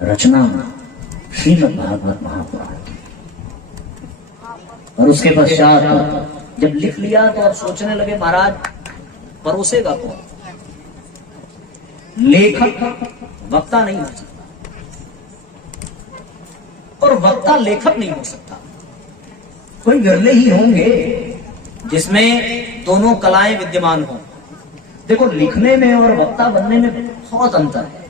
रचना श्रीमद् भागवत महापुराण की। और उसके पश्चात जब लिख लिया तो अब सोचने लगे महाराज परोसेगा कौन? लेखक वक्ता नहीं हो सकता और वक्ता लेखक नहीं हो सकता। कोई विरले ही होंगे जिसमें दोनों कलाएं विद्यमान हो। देखो, लिखने में और वक्ता बनने में बहुत अंतर है।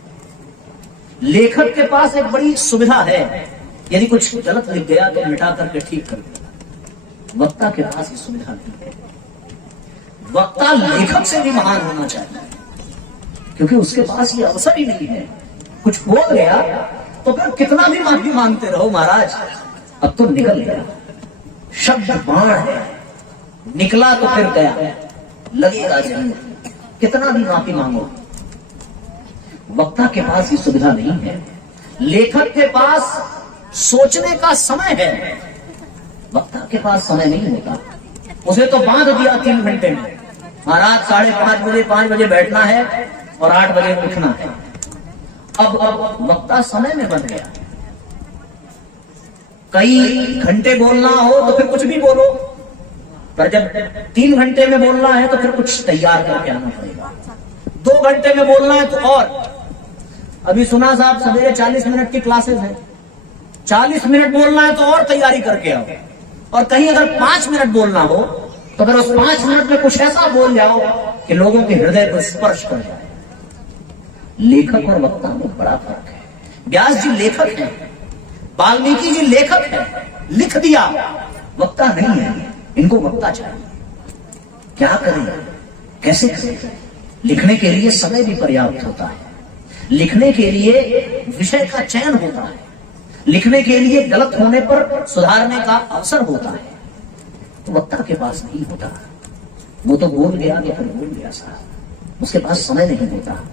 लेखक के पास एक बड़ी सुविधा है, यदि कुछ गलत लिख गया तो मिटा करके ठीक कर देगा। वक्ता के पास ये सुविधा नहीं है। वक्ता लेखक से भी महान होना चाहिए, क्योंकि उसके पास ये अवसर ही नहीं है। कुछ बोल गया तो फिर कितना भी माफी मांगते रहो महाराज, अब तो निकल गया। शब्द बाण है, निकला तो फिर गया, लगेगा जरूर, कितना भी माफी मांगो। वक्ता के पास ये सुविधा नहीं है। लेखक के पास सोचने का समय है, वक्ता के पास समय नहीं होता। उसे तो बांध दिया 3 घंटे में, महाराज 5:30 बजे 5 बजे बैठना है और 8 बजे उठना है। अब वक्ता समय में बन गया। कई घंटे बोलना हो तो फिर कुछ भी बोलो, पर जब 3 घंटे में बोलना है तो फिर कुछ तैयार करके आना पड़ेगा। 2 घंटे में बोलना है तो और। अभी सुना साहब सवेरे 40 मिनट की क्लासेस है, 40 मिनट बोलना है तो और तैयारी करके आओ। और कहीं अगर 5 मिनट बोलना हो तो फिर उस 5 मिनट में कुछ ऐसा बोल जाओ कि लोगों के हृदय को स्पर्श कर जाए। लेखक और वक्ता में बड़ा फर्क है। व्यास जी लेखक हैं, वाल्मीकि जी लेखक हैं, लिख दिया, वक्ता नहीं है। इनको वक्ता चाहिए। क्या करें, कैसे करें? लिखने के लिए समय भी पर्याप्त होता है, लिखने के लिए विषय का चयन होता है, लिखने के लिए गलत होने पर सुधारने का अवसर होता है। तो वक्ता के पास नहीं होता। वो तो बोल गया तो फिर बोल गया साहब, उसके पास समय नहीं होता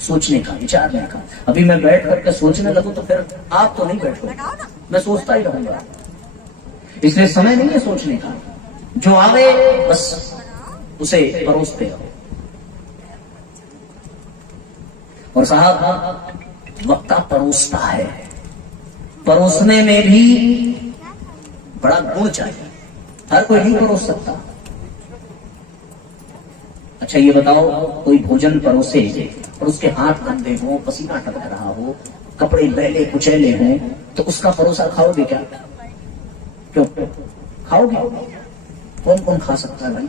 सोचने का, विचारने का। अभी मैं बैठ करके सोचने लगूं तो फिर आप तो नहीं बैठोगे, मैं सोचता ही रहूंगा। इसलिए समय नहीं है सोचने का। जो आवे बस उसे परोसते रहो। और साहब वक्ता परोसता है, परोसने में भी बड़ा गुण चाहिए। हर कोई नहीं परोस सकता। अच्छा ये बताओ, कोई भोजन परोसे और उसके हाथ गंदे हो, पसीना टपक रहा हो, कपड़े मैले कुचैले हों, तो उसका परोसा खाओगे क्या? क्यों खाओगे? कौन कौन खा सकता है भाई?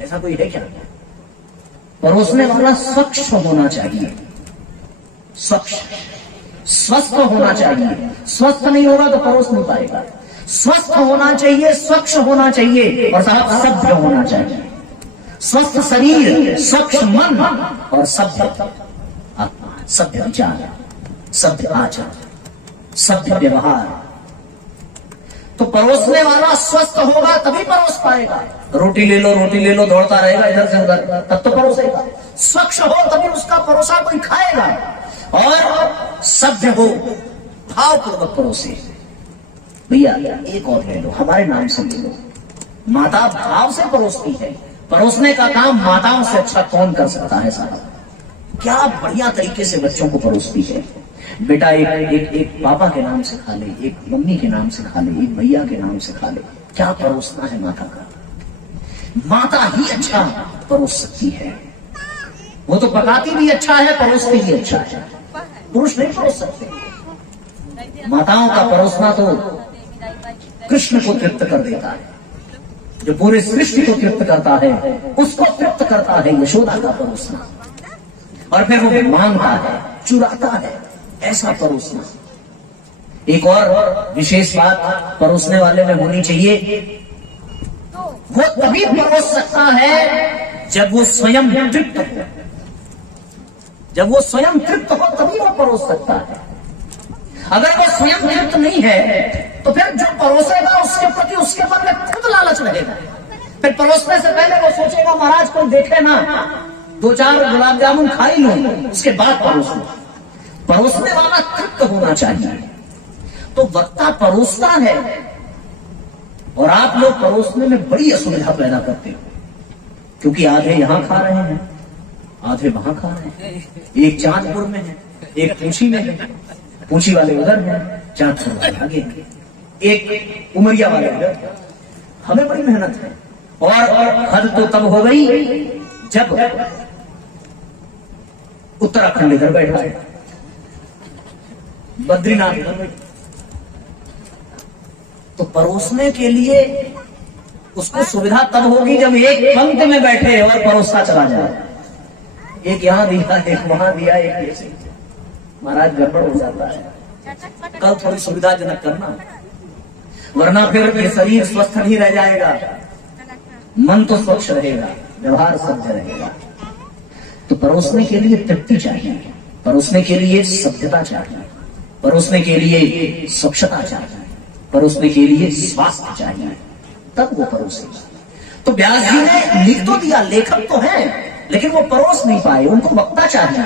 ऐसा कोई है क्या? परोसने वाला स्वच्छ होना चाहिए, स्वच्छ, स्वस्थ होना चाहिए। स्वस्थ नहीं होगा तो परोस नहीं पाएगा। स्वस्थ होना चाहिए, स्वच्छ होना चाहिए और साथ सभ्य होना चाहिए। स्वस्थ शरीर, स्वच्छ मन और सभ्य आत्मा, सभ्य विचार, सभ्य आचरण, सभ्य व्यवहार। तो परोसने वाला स्वस्थ होगा तभी परोस पाएगा। रोटी ले लो दौड़ता रहेगा इधर से उधर, तब तो परोसेगा। स्वच्छ हो तभी उसका परोसा कोई खाएगा। और सभ्य हो, भावपूर्वक परोसे। भैया एक और ले लो, हमारे नाम से ले लो। माता भाव से परोसती है। परोसने का काम माताओं से अच्छा कौन कर सकता है साहब? क्या बढ़िया तरीके से बच्चों को परोसती है। बेटा एक पापा के नाम से खा ले, एक मम्मी के नाम से खा ले, एक भैया के नाम से खा ले। क्या परोसना है माता का? माता ही अच्छा परोस सकती है। वो तो पकाती भी अच्छा है, परोसती भी अच्छा है। पुरुष नहीं परोस सकते। माताओं का परोसना तो कृष्ण को तृप्त कर देता है। जो पूरे सृष्टि को तृप्त करता है उसको तृप्त करता है यशोदा का परोसना। और फिर वो मांगता है, चुराता है, ऐसा परोसना। एक और विशेष बात परोसने वाले में होनी चाहिए, वो तभी परोस सकता है जब वो स्वयं तृप्त हो। जब वो स्वयं तृप्त हो तभी वो परोस सकता है। अगर वो स्वयं तृप्त नहीं है तो फिर जो परोसेगा उसके प्रति उसके मन में खुद लालच रहेगा। फिर परोसने से पहले वो सोचेगा महाराज कोई देखे ना, 2-4 गुलाब जामुन खा ही लूं, उसके बाद परोसूं। परोसने वाला तृप्त होना चाहिए। तो वक्ता परोसता है और आप लोग परोसने में बड़ी असुविधा पैदा करते हो, क्योंकि आधे यहां खा रहे हैं, आधे वहां खा रहे हैं, एक चांदपुर में है, एक पूंछी में है, पूंछी वाले उधर है, चांदपुर वाले आगे है, एक उमरिया वाले उधर। हमें बड़ी मेहनत है। और हद तो तब हो गई जब उत्तराखंड इधर बैठा है, बद्रीनाथ इधर बैठा, तो परोसने के लिए उसको सुविधा तब होगी जब एक पंक्ति में बैठे और परोसता चला जाए। एक यहां दिया, एक वहां दिया, एक ऐसे, महाराज गड़बड़ हो जाता है। कल थोड़ी सुविधाजनक करना, वरना फिर ये शरीर स्वस्थ नहीं रह जाएगा, मन तो स्वच्छ रहेगा, व्यवहार सभ्य रहेगा। तो परोसने के लिए तृप्ति चाहिए, परोसने के लिए सभ्यता चाहिए, परोसने के लिए स्वच्छता चाहिए, परोसने के लिए स्वास्थ्य चाहिए, तब वो परोसेगा। तो व्यास जी ने लिख तो दिया, लेखक तो हैं, लेकिन वो परोस नहीं पाए, उनको वक्ता चाहिए।